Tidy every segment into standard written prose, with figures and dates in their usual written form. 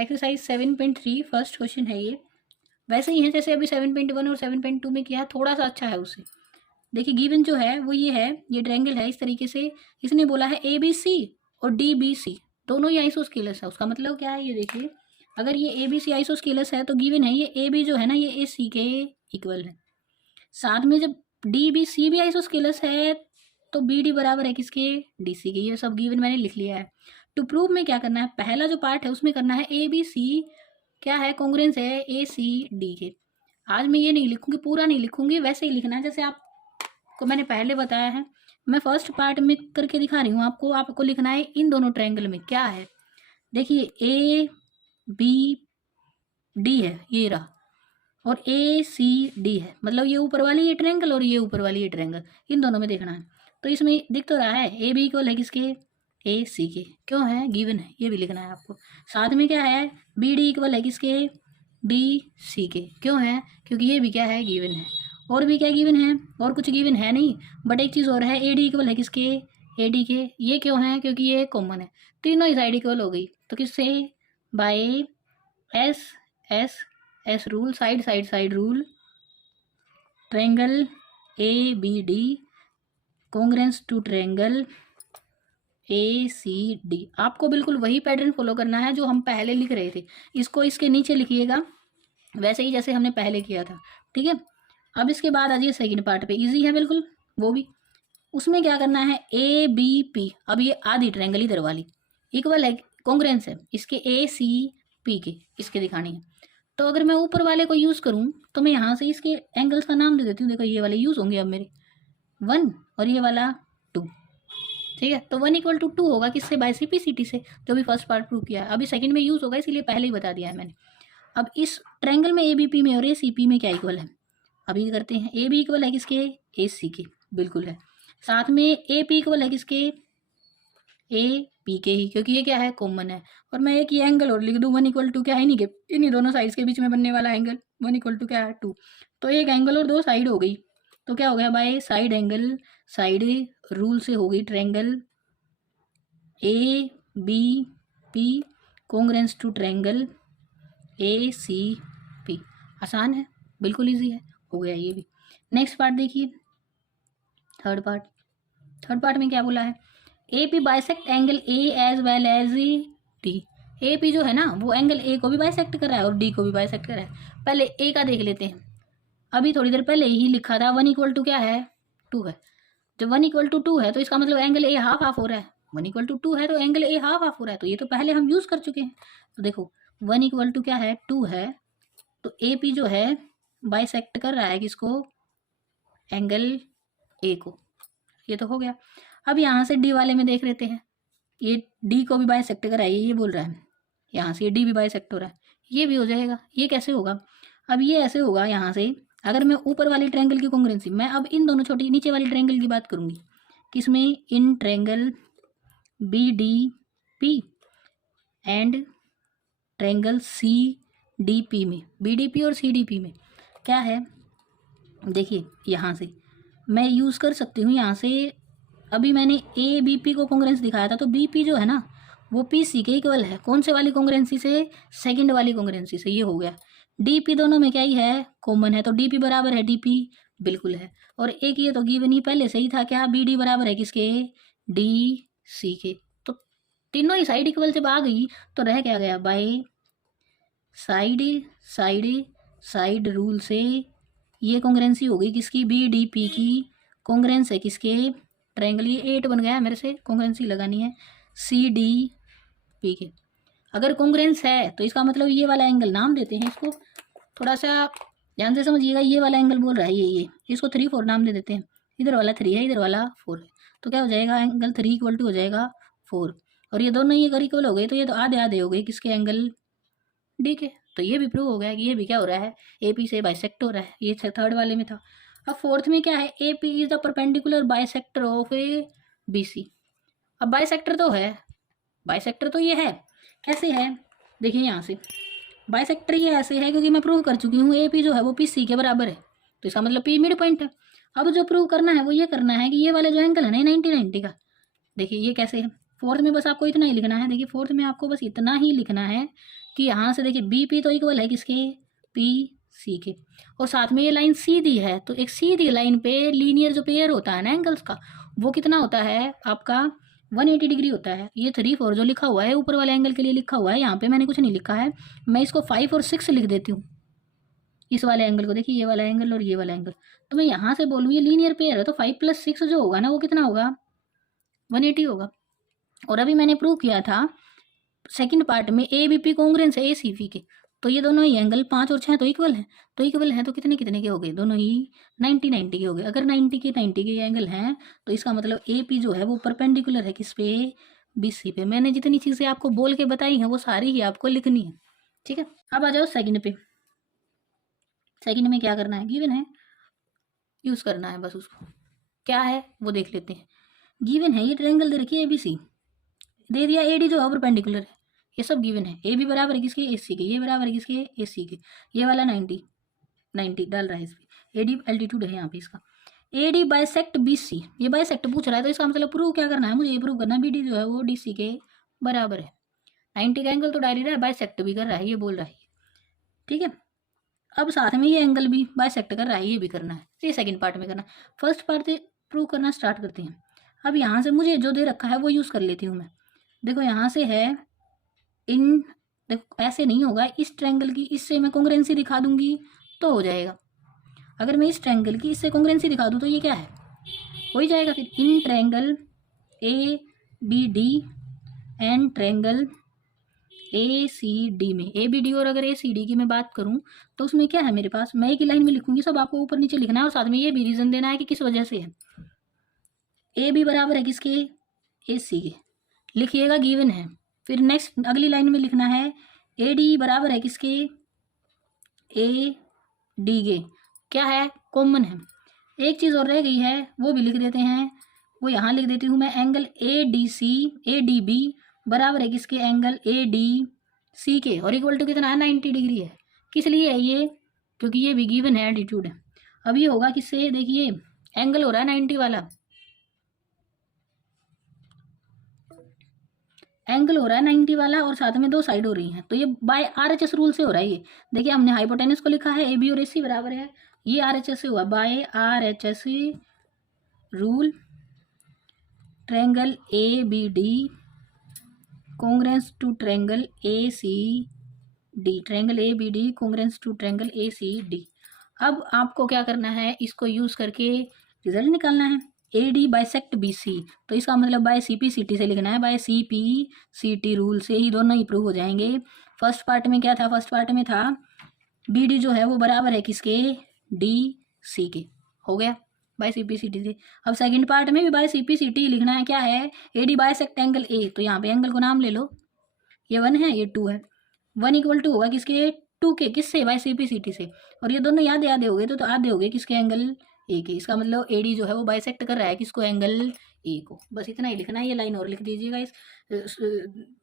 Exercise 7.3 first question है ये। वैसे ही है जैसे अभी 7.1 और 7.2 में किया, थोड़ा सा अच्छा है उससे। देखिए गिवन जो है वो ये है, ये ट्रायंगल है इस तरीके से। इसने बोला है ए बी सी और डी बी सी दोनों ही आइसोस्केलस है। उसका मतलब क्या है, ये देखिए अगर ये ए बी सी आइसोस्केलस है तो गिवन है ये ए बी जो है ना, ये ए सी के इक्वल है। साथ में जब डी बी सी भी आइसोस्केलस है तो बी डी बराबर है किसके, डी सी के। ये सब गिवन मैंने लिख लिया है। टू प्रूव में क्या करना है, पहला जो पार्ट है उसमें करना है ए बी सी क्या है, कॉन्ग्रुएंस है ए सी डी के। आज मैं ये नहीं लिखूंगी, पूरा नहीं लिखूंगी, वैसे ही लिखना है जैसे आपको मैंने पहले बताया है। मैं फर्स्ट पार्ट में करके दिखा रही हूँ आपको। आपको लिखना है इन दोनों ट्रायंगल में क्या है। देखिए ए बी डी है ये रहा, और ए सी डी है, मतलब ये ऊपर वाली ये ट्रायंगल और ये ऊपर वाली ये ट्रायंगल, इन दोनों में देखना है। तो इसमें दिख तो रहा है ए बी इक्वल है किसके, ए सी के, क्यों है गिवन है, ये भी लिखना है आपको। साथ में क्या है, बी डी इक्वल है किसके, डी सी के, क्यों है, क्योंकि ये भी क्या है गिवन है। और भी क्या गिवन है, और कुछ गिवन है नहीं, बट एक चीज़ और है, ए डी इक्वल है किसके, ए डी के। ये क्यों है, क्योंकि ये कॉमन है, तीनों ही साइड इक्वल हो गई। तो किससे, by S S S rule, side side side rule, triangle A B D congruence to triangle A C D. आपको बिल्कुल वही पैटर्न फॉलो करना है जो हम पहले लिख रहे थे। इसको इसके नीचे लिखिएगा वैसे ही जैसे हमने पहले किया था, ठीक है। अब इसके बाद आ जाइए सेकेंड पार्ट पे, इजी है बिल्कुल वो भी। उसमें क्या करना है, ए बी पी, अब ये आधी ट्रायंगल इधर वाली इक्वल है, कॉन्ग्रुएंस है इसके ए सी पी के, इसके दिखानी है। तो अगर मैं ऊपर वाले को यूज़ करूँ तो मैं यहाँ से इसके एंगल्स का नाम दे देती हूँ। देखो ये वाले यूज़ होंगे अब मेरे 1 और ये वाला 2, ठीक है। तो 1 इक्वल टू 2 होगा किससे, by C P C T से, जो भी फर्स्ट पार्ट प्रूव किया है। अभी सेकंड में यूज़ होगा इसीलिए पहले ही बता दिया है मैंने। अब इस ट्रायंगल में ए बी पी में और ए सी पी में क्या इक्वल है, अभी करते हैं। ए बी इक्वल है किसके, ए सी के, बिल्कुल है। साथ में ए पी इक्वल है किसके, ए पी के ही, क्योंकि ये क्या है कॉमन है। और मैं एक ये एंगल और लिख दूँ, 1 इक्वल टू क्या है, इन्हीं दोनों साइड्स के बीच में बनने वाला एंगल 1 इक्वल टू क्या है 2। तो एक एंगल और 2 साइड हो गई, तो क्या हो गया, by side angle side rule से हो गई triangle A B P congruence to triangle A C P. आसान है, बिल्कुल इजी है, हो गया ये भी। नेक्स्ट पार्ट देखिए, थर्ड पार्ट में क्या बोला है, A P bisect angle A as well as D. A P जो है ना वो एंगल ए को भी बाइसेक्ट कर रहा है और डी को भी बाइसेक्ट कर रहा है। पहले ए का देख लेते हैं, अभी थोड़ी देर पहले ही लिखा था 1 इक्वल टू क्या है 2 है। जब 1 इक्वल टू 2 है तो इसका मतलब एंगल ए हाफ हाफ हो रहा है। 1 इक्वल टू 2 है तो एंगल ए हाफ हाफ हो रहा है, तो ये तो पहले हम यूज़ कर चुके हैं। तो देखो 1 इक्वल टू क्या है 2 है, तो ए पी जो है बाइसेक्ट कर रहा है किसको, एंगल ए को, ये तो हो गया। अब यहाँ से डी वाले में देख लेते हैं, ये डी को भी बाइसेक्ट कर रहा है, ये बोल रहा है। यहाँ से ये डी भी बाइसेक्ट हो रहा है, ये भी हो जाएगा। ये कैसे होगा, अब ये ऐसे होगा, यहाँ से अगर मैं ऊपर वाली ट्रायंगल की कॉन्ग्रुएंसी, मैं अब इन दोनों छोटी नीचे वाली ट्रायंगल की बात करूँगी, किसमें, in triangle B D P and triangle C D P में, बी डी पी और सी डी पी में क्या है, देखिए यहाँ से मैं यूज़ कर सकती हूँ। यहाँ से अभी मैंने ए बी पी को कॉन्ग्रुएंस दिखाया था, तो बी पी जो है ना वो पी सी के इक्वल है, कौन से वाली कॉन्ग्रुएंसी से, सेकंड वाली कॉन्ग्रुएंसी से, ये हो गया। डी पी दोनों में क्या ही है, कॉमन है, तो डी पी बराबर है डी पी, बिल्कुल है। और एक ये तो गिवन ही पहले से ही था, क्या, बी डी बराबर है किसके, डी सी के। तो तीनों ही साइड इक्वल जब आ गई तो रह क्या गया, by side side side rule से ये कॉन्ग्रुएंसी हो गई किसकी, बी डी पी की कॉन्ग्रुएंस है किसके, ट्रायंगल, ये 8 बन गया मेरे से, कॉन्ग्रुएंसी लगानी है सी डी पी के। अगर कॉन्ग्रुएंस है तो इसका मतलब ये वाला एंगल नाम देते हैं इसको, थोड़ा सा ध्यान से समझिएगा। ये वाला एंगल बोल रहा है ये इसको 3 4 नाम दे देते हैं। इधर वाला 3 है, इधर वाला 4 है, तो क्या हो जाएगा, एंगल 3 इक्वल टू हो जाएगा 4। और ये दोनों ही अगर इक्वल हो गए तो ये तो आधे आधे हो गए किसके, एंगल डी के। तो ये भी प्रूव हो गया कि ये भी क्या हो रहा है, ए पी से बाइसेक्ट हो रहा है। ये थर्ड वाले में था। अब फोर्थ में क्या है, A P is the perpendicular bisector of A B C. अब बाइसेक्टर तो है, बाइसेक्टर तो ये है, कैसे है, देखिए यहाँ से बाइसेक्टर ये ऐसे है क्योंकि मैं प्रूव कर चुकी हूँ ए पी जो है वो पी सी के बराबर है, तो इसका मतलब पी मिड पॉइंट है। अब जो प्रूव करना है वो ये करना है कि ये वाले जो एंगल है ना 90 90 का, देखिए ये कैसे है। फोर्थ में बस आपको इतना ही लिखना है, देखिए फोर्थ में आपको बस इतना ही लिखना है कि यहाँ से देखिए बी पी तो इक्वल है किसके, पी सी के, और साथ में ये लाइन सीधी है, तो एक सीधी लाइन पे लीनियर जो पेयर होता है ना एंगल्स का, वो कितना होता है आपका 180 डिग्री होता है। ये 3 4 जो लिखा हुआ है ऊपर वाले एंगल के लिए लिखा हुआ है, यहाँ पे मैंने कुछ नहीं लिखा है, मैं इसको 5 और 6 लिख देती हूँ। इस वाले एंगल को देखिए, ये वाला एंगल और ये वाला एंगल, तो मैं यहाँ से बोलूँ ये लीनियर पेयर है, तो 5 + 6 जो होगा ना वो कितना होगा, 180 होगा। और अभी मैंने प्रूव किया था सेकंड पार्ट में ए बी पी कॉन्ग्रेंस है ए सी पी के, तो ये दोनों ही एंगल 5 और 6 तो इक्वल है, तो इक्वल है तो कितने कितने के हो गए, दोनों ही 90 90 के हो गए। अगर 90 के ये एंगल हैं तो इसका मतलब ए पी जो है वो परपेंडिकुलर है किस पे, बी सी पे। मैंने जितनी चीज़ें आपको बोल के बताई हैं वो सारी ही आपको लिखनी है, ठीक है। अब आ जाओ सेकंड पे। सेकंड में क्या करना है, गिवन है, यूज़ करना है बस उसको, क्या है वो देख लेते हैं। गिवन है ये ट्रायंगल दे रखी है ए बी सी, दे दिया ए डी जो है परपेंडिकुलर है, ये सब गिवन है। ए बी बराबर है किसके, ए सी के, ये बराबर है किसके, ए सी के, ये वाला 90 90 डाल रहा है इस पर, ए डी एल्टीट्यूड है यहाँ पे इसका। A D bisect B C, ये बाइसेक्ट पूछ रहा है, तो इसका मतलब प्रूव क्या करना है मुझे, ये प्रूव करना है बी डी जो है वो डी सी के बराबर है। 90 का एंगल तो डाल ही रहा है, बाइसेक्ट भी कर रहा है, ये बोल रहा है, ठीक है। अब साथ में ये एंगल भी बाइसेक्ट कर रहा है, ये भी करना है, ये सेकंड पार्ट में करना है। फर्स्ट पार्ट से प्रूव करना स्टार्ट करते हैं। अब यहाँ से मुझे जो दे रखा है वो यूज़ कर लेती हूँ मैं। देखो यहाँ से है इन, देखो ऐसे नहीं होगा, इस ट्रायंगल की इससे मैं कॉन्ग्रुएंसी दिखा दूंगी तो हो जाएगा। अगर मैं इस ट्रायंगल की इससे कॉन्ग्रुएंसी दिखा दूँ तो ये क्या है, हो ही जाएगा फिर। In triangle A B D and triangle A C D में, ए बी डी और अगर ए सी डी की मैं बात करूँ तो उसमें क्या है मेरे पास, मैं एक ही लाइन में लिखूंगी, सब आपको ऊपर नीचे लिखना है और साथ में ये भी रीज़न देना है कि किस वजह से है। ए बी बराबर है किसके, ए सी के, लिखिएगा गिवन है। फिर नेक्स्ट अगली लाइन में लिखना है ए डी बराबर है किसके, ए डी के, क्या है कॉमन है। एक चीज़ और रह गई है वो भी लिख देते हैं, वो यहाँ लिख देती हूँ मैं, angle A D C A D B बराबर है किसके, एंगल ए डी सी के, और इक्वल टू कितना है 90 डिग्री है। किस लिए है ये, क्योंकि ये भी गिवन है, एल्टीट्यूड है। अब ये होगा किससे, देखिए एंगल हो रहा है 90 वाला, एंगल हो रहा है 90 वाला और साथ में दो साइड हो रही हैं, तो ये by R H S rule से हो रहा है। ये देखिए हमने हाइपोटेनस को लिखा है ए बी और ए सी बराबर है, ये आर एच एस से हुआ, by R H S rule triangle A B D congruence to triangle A C D, triangle A B D congruence to triangle A C D. अब आपको क्या करना है, इसको यूज़ करके रिजल्ट निकालना है। A D bisect B C, तो इसका मतलब by C P C T से लिखना है, by C P C T rule से ही दोनों ही प्रूव हो जाएंगे। फर्स्ट पार्ट में क्या था, फर्स्ट पार्ट में था बी डी जो है वो बराबर है किसके, डी सी के, हो गया by C P C T से। अब सेकंड पार्ट में भी by C P C T लिखना है, क्या है, A D bisect angle A, तो यहाँ पे एंगल को नाम ले लो, ये 1 है ये 2 है, 1 = 2 होगा किसके, 2 के, किससे, by C P C T से, और ये दोनों याद याद हो गए तो आधे हो गए किसके, एंगल ए के। इसका मतलब ए डी जो है वो बाइसेक्ट कर रहा है किसको, एंगल ए को। बस इतना ही लिखना है, ये लाइन और लिख दीजिएगा इस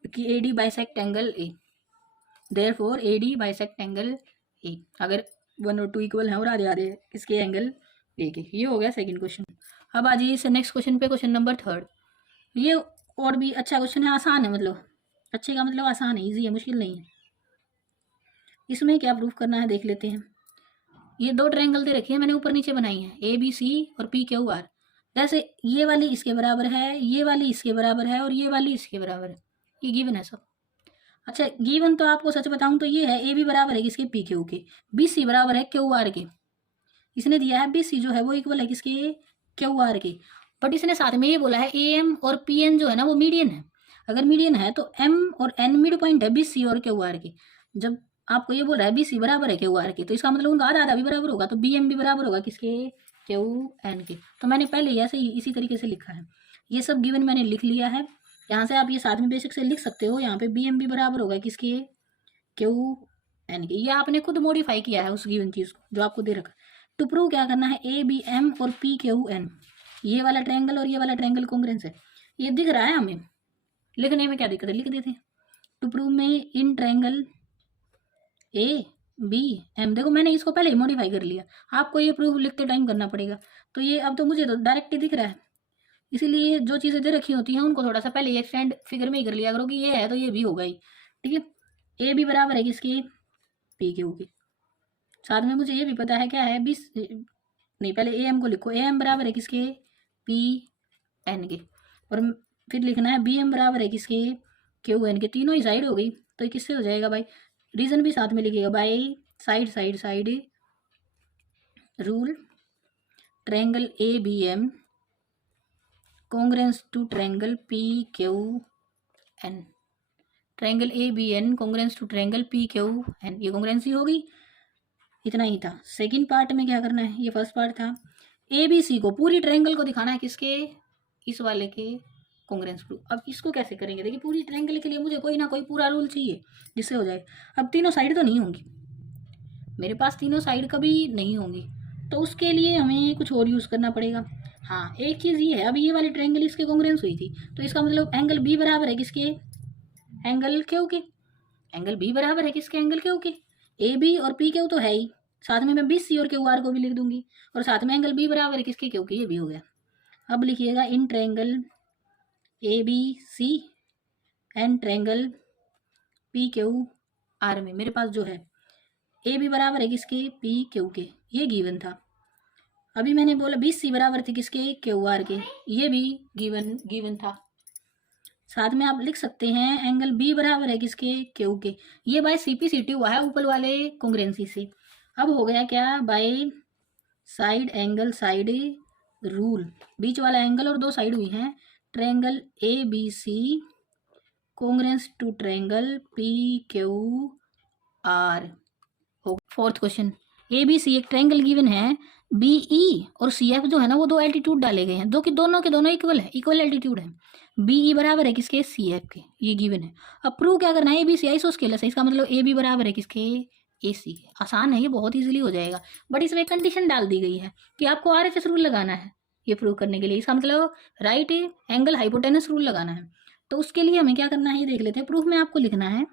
कि ए डी बाइसेक्ट एंगल ए, देयरफॉर ए डी बाइसेक्ट एंगल ए, अगर 1 और 2 इक्वल हैं और आधे आधे किसके, एंगल ए के। ये हो गया सेकंड क्वेश्चन। अब आ जाइए इस नेक्स्ट क्वेश्चन पे, क्वेश्चन नंबर 3। ये और भी अच्छा क्वेश्चन है, आसान है, मतलब अच्छे का मतलब आसान है, ईजी है, मुश्किल नहीं है। इसमें क्या प्रूफ करना है देख लेते हैं। ये दो ट्रायंगल दे रखी है मैंने, ऊपर नीचे बनाई है, ए बी सी और पी क्यू आर। जैसे ये वाली इसके बराबर है, ये वाली इसके बराबर है और ये वाली इसके बराबर है, ये गिवन है सब। अच्छा गिवन तो आपको सच बताऊं तो ये है, ए बी बराबर है किसके, पी क्यू के, बी सी बराबर है क्यू आर के। इसने दिया है बी सी जो है वो इक्वल है किसके, क्यू आर के, बट इसने साथ में ये बोला है ए एम और पी एन जो है ना वो मीडियन है। अगर मीडियन है तो एम और एन मिड पॉइंट है बी सी और क्यू आर के। जब आपको ये बोल रहा है बी सी बराबर है क्यू आर के, तो इसका मतलब उनका आधा आधा भी बराबर होगा, तो बी एम भी बराबर होगा किसके, क्यू एन के। तो मैंने पहले ऐसे ही इसी तरीके से लिखा है, ये सब गिवन मैंने लिख लिया है। यहाँ से आप ये साथ में बेसिक से लिख सकते हो, यहाँ पे बी एम भी बराबर होगा किसके, क्यू एन के। ये आपने खुद मॉडिफाई किया है उस गिवन चीज़ को जो आपको दे रखा। टू प्रूव क्या करना है, ए बी एम और पी क्यू एन, ये वाला ट्रायंगल और ये वाला ट्रायंगल कॉन्ग्रुएंस है, ये दिख रहा है हमें, लिखने में क्या दिक्कत है, लिख देते हैं। टू प्रूव में in triangle A B M, देखो मैंने इसको पहले ही मॉडिफाई कर लिया, आपको ये प्रूफ लिखते टाइम करना पड़ेगा। तो ये अब तो मुझे तो डायरेक्ट ही दिख रहा है, इसीलिए जो चीज़ें दे रखी होती हैं उनको थोड़ा सा पहले एक्सटेंड फिगर में ही कर लिया करो कि ये है तो ये भी होगा ही, ठीक है। ए बी बराबर है किसके, पी क्यू के। साथ में मुझे ये भी पता है क्या है, बीस नहीं, पहले ए एम को लिखो, ए एम बराबर है किसके, पी एन के। और फिर लिखना है बी एम बराबर है किसके, क्यू एन के। तीनों ही साइड हो गई, तो ये किससे हो जाएगा भाई, रीजन भी साथ में लिखिएगा, by side side side rule triangle A B M congruence to triangle P Q N. Triangle A B N congruence to triangle P Q N, ये कॉन्ग्रेंसी होगी। इतना ही था। सेकंड पार्ट में क्या करना है, ये फर्स्ट पार्ट था, ए बी सी को पूरी ट्रायंगल को दिखाना है किसके, इस वाले के कॉन्ग्रेंस प्रूफ। अब इसको कैसे करेंगे, देखिए पूरी ट्रायंगल के लिए मुझे कोई ना कोई पूरा रूल चाहिए जिससे हो जाए। अब तीनों साइड तो नहीं होंगी मेरे पास, तीनों साइड कभी नहीं होंगी, तो उसके लिए हमें कुछ और यूज़ करना पड़ेगा। हाँ, एक चीज़ ये है, अब ये वाली ट्रायंगल इसके कॉन्ग्रेंस हुई थी, तो इसका मतलब एंगल बी बराबर है किसके, एंगल क्यू के। एंगल बी बराबर है किसके, एंगल क्यू के। ए बी और पी क्यू तो है ही, साथ में मैं बी सी और क्यू आर को भी लिख दूंगी, और साथ में एंगल बी बराबर है किसके, क्यू के, ये भी हो गया। अब लिखिएगा in triangle A B C and triangle P Q R में मेरे पास जो है ए बी बराबर है किसके, पी क्यू के, ये गिवन था। अभी मैंने बोला बी सी बराबर थी किसके, क्यू आर के, ये भी गिवन था। साथ में आप लिख सकते हैं एंगल बी बराबर है किसके, क्यू के, ये बाय सीपीसीटी हुआ है ऊपर वाले कॉन्ग्रेंसी से। अब हो गया क्या, by side angle side rule, बीच वाला एंगल और दो साइड हुई हैं, triangle A B C congruence to triangle P Q R. Fourth question, A B C एक ट्रायंगल गिवन है, बी ई और सी एफ जो है ना वो दो एल्टीट्यूड डाले गए हैं, दोनों के दोनों इक्वल है, इक्वल एल्टीट्यूड है, बी ई बराबर है किसके, सी एफ के, ये गिवन है। अब प्रूव क्या करना है, ए बी सी आइसोस्केलस है, इसका मतलब ए बी बराबर है किसके, ए सी के। आसान है ये, बहुत इजीली हो जाएगा, बट इसमें कंडीशन डाल दी गई है कि आपको आर एच एस रूल लगाना है ये प्रूव करने के लिए। इसका मतलब राइट एंगल हाइपोटेनस रूल लगाना है। तो उसके लिए हमें क्या करना है ये देख लेते हैं। प्रूफ में आपको लिखना है,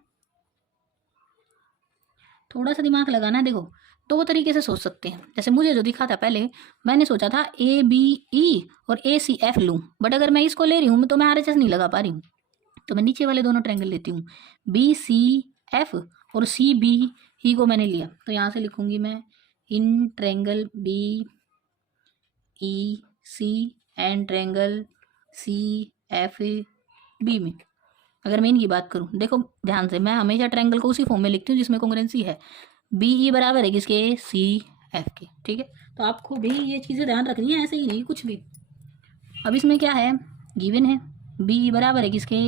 थोड़ा सा दिमाग लगाना है। देखो दो तरीके से सोच सकते हैं, जैसे मुझे जो दिखा था पहले, मैंने सोचा था ए बी ई और ए सी एफ लूँ, बट अगर मैं इसको ले रही हूँ तो मैं आर एच एस नहीं लगा पा रही हूँ, तो मैं नीचे वाले दोनों ट्रायंगल लेती हूँ, बी सी एफ और सी बी ई को मैंने लिया, तो यहाँ से लिखूंगी मैं in triangle B E C and triangle C F B में। अगर मैं इनकी बात करूँ, देखो ध्यान से, मैं हमेशा ट्रायंगल को उसी फॉर्म में लिखती हूँ जिसमें कॉन्ग्रुएंसी है, बी ई बराबर है किसके, सी एफ के, ठीक है। तो आपको भी ये चीज़ें ध्यान रखनी है, ऐसे ही नहीं कुछ भी। अब इसमें क्या है, गिवन है बी ई बराबर है किसके,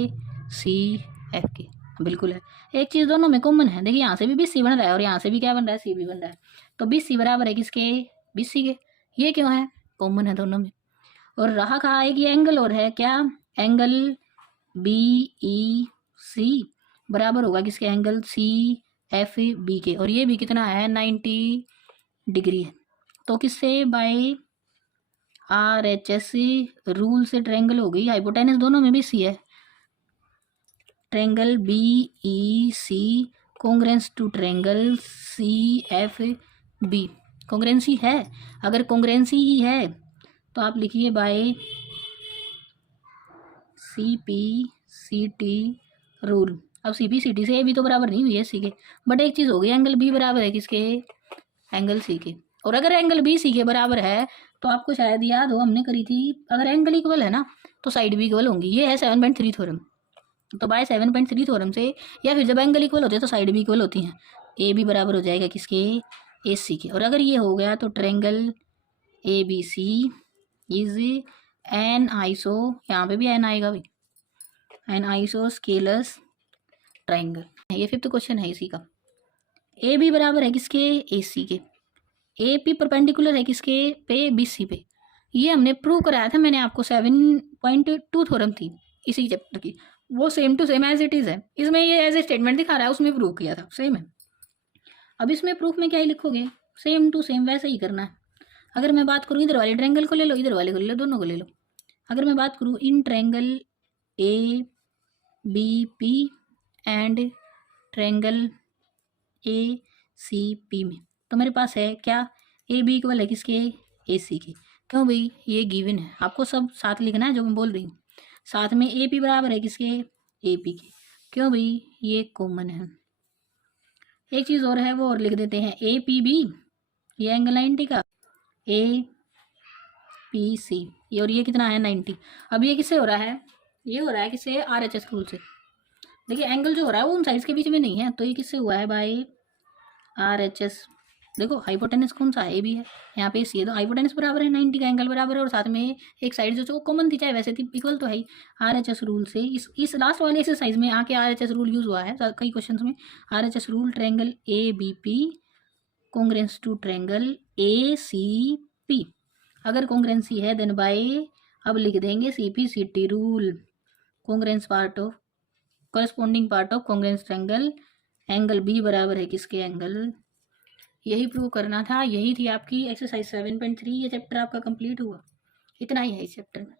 सी एफ के, बिल्कुल है। एक चीज़ दोनों में कॉमन है, देखिए यहाँ से भी सी बन रहा है और यहाँ से भी क्या बन रहा है, सी भी बन रहा है, तो बी सी बराबर है किसके, बी सी के। ये क्यों है, कॉमन है दोनों में। और रहा कहा एक ये एंगल और है क्या, एंगल बी ई सी बराबर होगा किसके, एंगल सी एफ बी के, और ये भी कितना है, 90 डिग्री है। तो किससे, by R H S rule से ट्रायंगल हो गई, हाइपोटेनस दोनों में भी सी है, triangle B E C congruence to triangle C F B. Congruency है, अगर कॉन्ग्रेंसी ही है तो आप लिखिए by C P C T rule. अब सी पी सी टी से ए बी तो बराबर नहीं हुई है सी के, बट एक चीज़ हो गई, एंगल बी बराबर है किसके, एंगल सी के। और अगर एंगल बी सी के बराबर है तो आपको शायद याद हो हमने करी थी, अगर एंगल इक्वल है ना तो साइड भी इक्वल होंगी, ये है 7.3 थ्योरम। तो बाय 7.3 थ्योरम से, या फिर जब एंगल इक्वल होते हैं तो साइड भी इक्वल होती हैं, ए बी बराबर हो जाएगा किसके, ए सी के। और अगर ये हो गया तो triangle A B C is an iso, यहाँ पे भी एन आएगा भाई, एन आइसोस्केलस ट्रायंगल। ये फिफ्थ क्वेश्चन है इसी का। ए बी बराबर है किसके, ए सी के, ए पी परपेंडिकुलर है किसके पे, बी सी पे। ये हमने प्रूव कराया था, मैंने आपको 7.2 थ्योरम थी इसी चैप्टर की, वो same to same as it is है। इसमें ये एज ए स्टेटमेंट दिखा रहा है, उसमें प्रूव किया था, सेम है। अब इसमें प्रूफ में क्या ही लिखोगे, सेम टू सेम वैसे ही करना है। अगर मैं बात करूँ, इधर वाले ट्रायंगल को ले लो, इधर वाले को ले लो, दोनों को ले लो। अगर मैं बात करूँ in triangle A B P and triangle A C P में, तो मेरे पास है क्या, ए बी इक्वल है किसके, ए सी के। क्यों भाई, ये गिवन है, आपको सब साथ लिखना है जो मैं बोल रही हूँ। साथ में ए पी बराबर है किसके, ए पी के। क्यों भाई, ये कॉमन है। एक चीज़ और है, वो और लिख देते हैं, ए पी बी ये एंगल 90 का, ए पी सी ये, और ये कितना है 90। अब ये किससे हो रहा है, ये हो रहा है किससे, आर एच एस रूल से। देखिए एंगल जो हो रहा है वो उन साइड्स के बीच में नहीं है, तो ये किससे हुआ है बाय आर एच एस। देखो हाइपोटेनस कौन सा है, ए बी है, यहाँ पे सी है, तो हाइपोटेनस बराबर है 90 का, एंगल बराबर है, और साथ में एक साइड जो कॉमन थी, चाहे वैसे थी, इक्वल तो है ही। आर एच एस रूल से इस लास्ट वाले एक्सरसाइज में आके R H S rule use हुआ है कई क्वेश्चंस में। R H S rule, triangle A B P congruence to triangle A C P, अगर कॉन्ग्रेंसी है देन बाय, अब लिख देंगे C P C T rule, congruence part of corresponding part of congruence triangle, angle B बराबर है किसके, angle. यही prove करना था, यही थी आपकी एक्सरसाइज 7.3। ये चैप्टर आपका कंप्लीट हुआ, इतना ही है इस चैप्टर में।